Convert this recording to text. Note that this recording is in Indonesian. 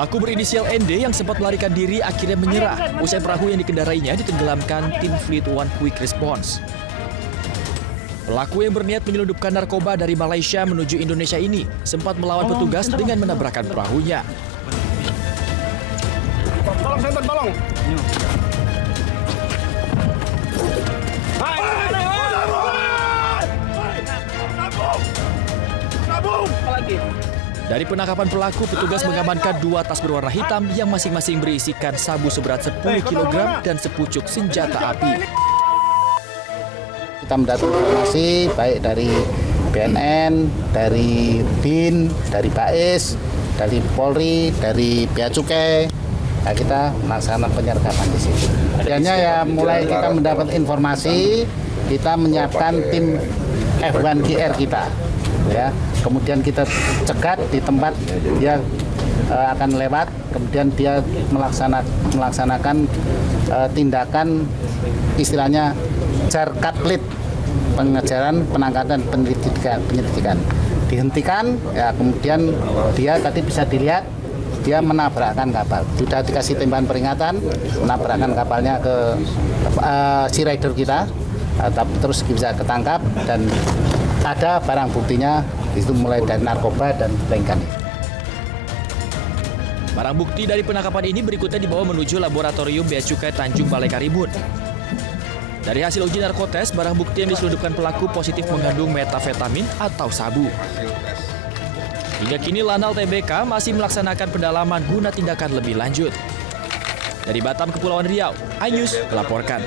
Pelaku berinisial ND yang sempat melarikan diri akhirnya menyerah usai perahu yang dikendarainya ditenggelamkan tim Fleet One Quick Response. Pelaku yang berniat menyelundupkan narkoba dari Malaysia menuju Indonesia ini sempat melawan petugas dengan menabrakkan perahunya. Tolong, Senten, tolong. Dari penangkapan pelaku, petugas mengamankan 2 tas berwarna hitam yang masing-masing berisikan sabu seberat 10 kg dan sepucuk senjata api. Kita mendapat informasi baik dari BNN, dari BIN, dari BAIS, dari Polri, dari Bea Cukai. Nah, kita melaksanakan penyergapan di sini. Akhirnya ya mulai kita mendapat informasi, kita menyiapkan tim F1GR kita. Ya, kemudian kita cegat di tempat dia akan lewat, kemudian dia melaksanakan tindakan istilahnya jarkatlit, pengejaran, penangkapan, penyelidikan. Dihentikan, ya kemudian dia tadi bisa dilihat dia menabrakkan kapal. Sudah dikasih tembakan peringatan, menabrakkan kapalnya ke sea rider kita, terus bisa ketangkap dan ada barang buktinya, itu mulai dari narkoba dan lengkan. Barang bukti dari penangkapan ini berikutnya dibawa menuju laboratorium Bea Cukai Tanjung Balai Karimun. Dari hasil uji narkotes, barang bukti yang diselundupkan pelaku positif mengandung metafetamin atau sabu. Hingga kini Lanal TBK masih melaksanakan pendalaman guna tindakan lebih lanjut. Dari Batam, Kepulauan Riau, iNews melaporkan.